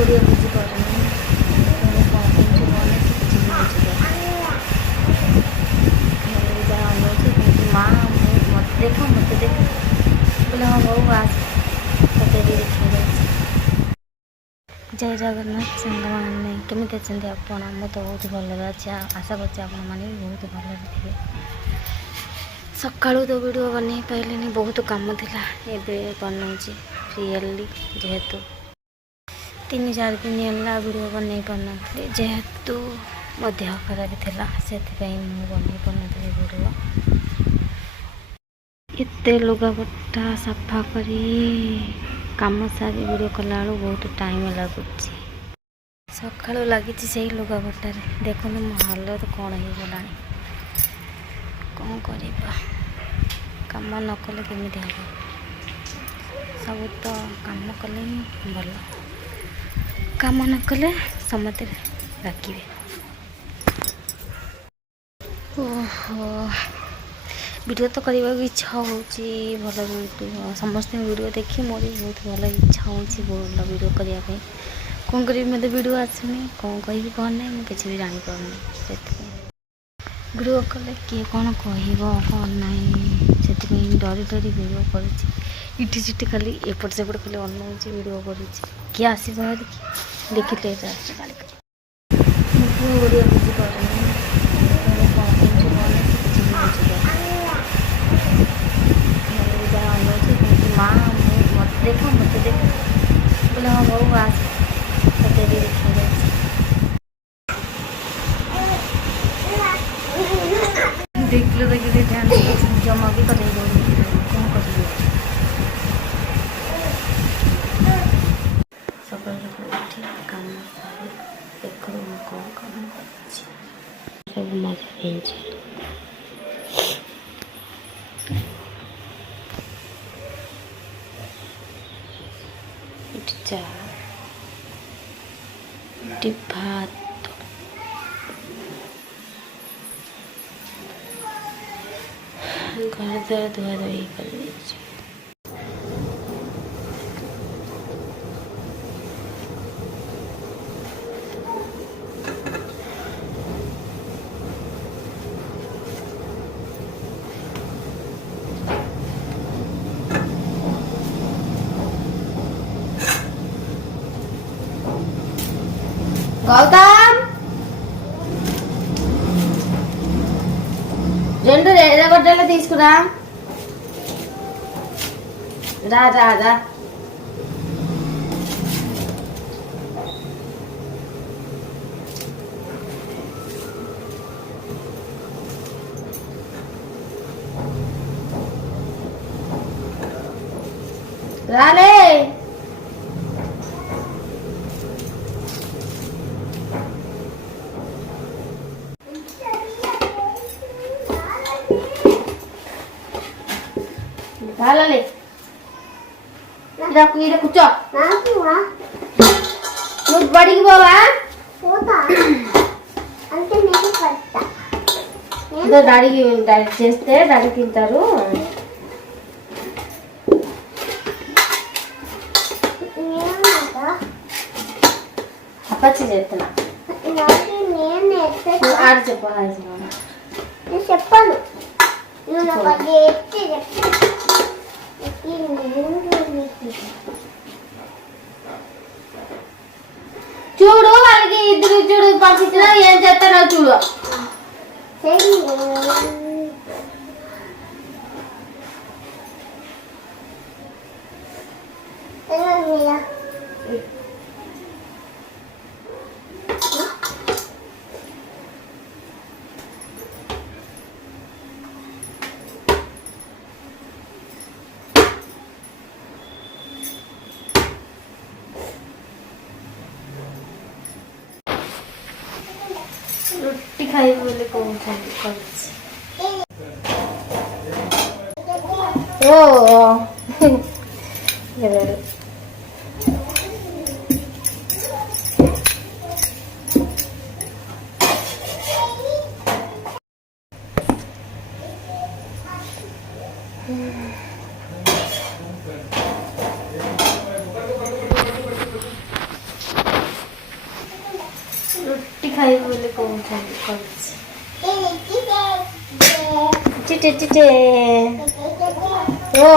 ଓଡ଼ିଆ ବୁଝିପାରୁନି କ'ଣ କେମିତି କ'ଣ କିଛି ବୁଝିପାରୁନି ଯାହା ଅନଉଛି କହୁଛି ମା ମୋତେ ଦେଖ ବୋଲେ ହଁ ବୋଉ ଆସ ତତେ ବି ଦେଖିବାକୁ ଯାଉଛି। ଜୟ ଜଗନ୍ନାଥ ସାଙ୍ଗମାନେ, କେମିତି ଅଛନ୍ତି ଆପଣ? ମୁଁ ତ ବହୁତ ଭଲରେ ଅଛି, ଆଶା କରୁଛି ଆପଣମାନେ ବି ବହୁତ ଭଲରେ ଥିବେ। ସକାଳୁ ତ ଭିଡ଼ିଓ ବନେଇ ପାରିଲିନି, ବହୁତ କାମ ଥିଲା। ଏବେ ବନାଉଛି ରିଏଲି, ଯେହେତୁ 3-4 ଦିନ ହେଲା ଭିଡ଼ିଓ ବନେଇ ପାରୁନଥିଲି, ଯେହେତୁ ମୋ ଦେହ ଖରାପ ଥିଲା, ସେଥିପାଇଁ ମୁଁ ବନେଇ ପାରୁନଥିଲି ଭିଡ଼ିଓ। ଏତେ ଲୁଗାପଟା ସଫା କରି କାମ ସାରି ଭିଡ଼ିଓ କଲାବେଳକୁ ବହୁତ ଟାଇମ୍ ଲାଗୁଛି। ସକାଳୁ ଲାଗିଛି ସେଇ ଲୁଗାପଟାରେ, ଦେଖନ୍ତୁ ମୋ ହାଲତ କ'ଣ ହେଇଗଲାଣି। କ'ଣ କରିବା, କାମ ନ କଲେ କେମିତି ହେବ? ସବୁ ତ କାମ କଲେ ହିଁ ଭଲ, କାମ ନ କଲେ ସମସ୍ତେ ଡାକିବେ। ଓହୋ, ଭିଡ଼ିଓ ତ କରିବାକୁ ଇଚ୍ଛା ହେଉଛି, ଭଲ ଭିଡ଼ିଓ ସମସ୍ତଙ୍କ ଭିଡ଼ିଓ ଦେଖି ମୋର ବି ବହୁତ ଭଲ ଇଚ୍ଛା ହେଉଛି ଭଲ ଭିଡ଼ିଓ କରିବା ପାଇଁ। କ'ଣ କରିବି, ମୋତେ ଭିଡ଼ିଓ ଆସୁନି, କ'ଣ କହିବି କ'ଣ ନାହିଁ, ମୁଁ କିଛି ବି ଜାଣିପାରୁନି। ସେଥିପାଇଁ ଭିଡ଼ିଓ କଲେ କିଏ କ'ଣ କହିବ କ'ଣ ନାହିଁ, ସେଥିପାଇଁ ଡରି ଭିଡ଼ିଓ କରୁଛି। ଇଠି ସିଠି ଖାଲି ଏପଟ ସେପଟ ଖାଲି ଅନଉଛି, ଭିଡ଼ିଓ କରୁଛି। କିଏ ଆସିବ କି ଦେଖିଲେ ଗାଳି କରିବ। ମୁଁ ଓଡ଼ିଆ ବୁଝିପାରୁନି କ'ଣ କେମିତି କ'ଣ କିଛି ବି ବୁଝିପାରୁନି। ଯାହା ଅନଉଛି କହୁଛି ମା ମୋତେ ଦେଖ ବୋଲେ ହଁ ବୋଉ ଆସ ତତେ ବି ଦେଖିବାକୁ ଯାଉଛି। ଦେଖିଲେ ଡ୍ୟାନ୍ସ ଜମା ବି କରେଇ ଦେଉନି, କ'ଣ କରିବି? ସକାଳୁ ଉଠି କାମ ସାରି ଦେଖୁ ମୁଁ କ'ଣ କାମ କରୁଛି, ସବୁ ମଜା ହେଇଛି। ଏଠି ଚା, ଏଠି ଭାତ, ଘର ଦ୍ୱାରା ଧୁଆ ଧୋଇ କରିଦେଇଛି। గౌతమ్ రెండు ఎర్రగొడ్డలు తీసుకురా, రా రా రా. రాలే రాలే ఇక్కడ కూర్చో. నువ్వు బడికి పోవా? డాడీకి చేస్తే డాడీ తింటారు. అప్పచ్చి చేస్తున్నా ఆడ చెప్పు. చెప్పాను చూడు, వాళ్ళకి ఇద్దరు చూడు పంపించిన ఏం చేస్తారో చూడు. ରୁଟି ଖାଇବି ବୋଲି କହୁଛନ୍ତି, କରୁଛି। ଓ खाई बोले कौन खाई चिटे चिटे ओ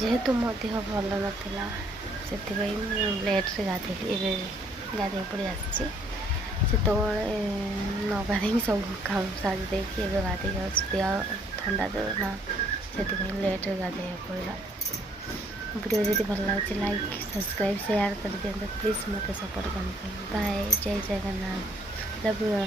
जेहेतु मो देह भल नाला से लेट्रे गाधेली ए गाधे पड़ी आसी से न गाधे सब काम सारी देखिए ए गाधे देह ठंडा दे ना से लेट्रे गाधे पड़ा वीडियो जब भल लगे लाइक सब्सक्राइब शेयर कर दिखाते प्लीज मत सपोर्ट करते बाय जय जगन्नाथ लव यू।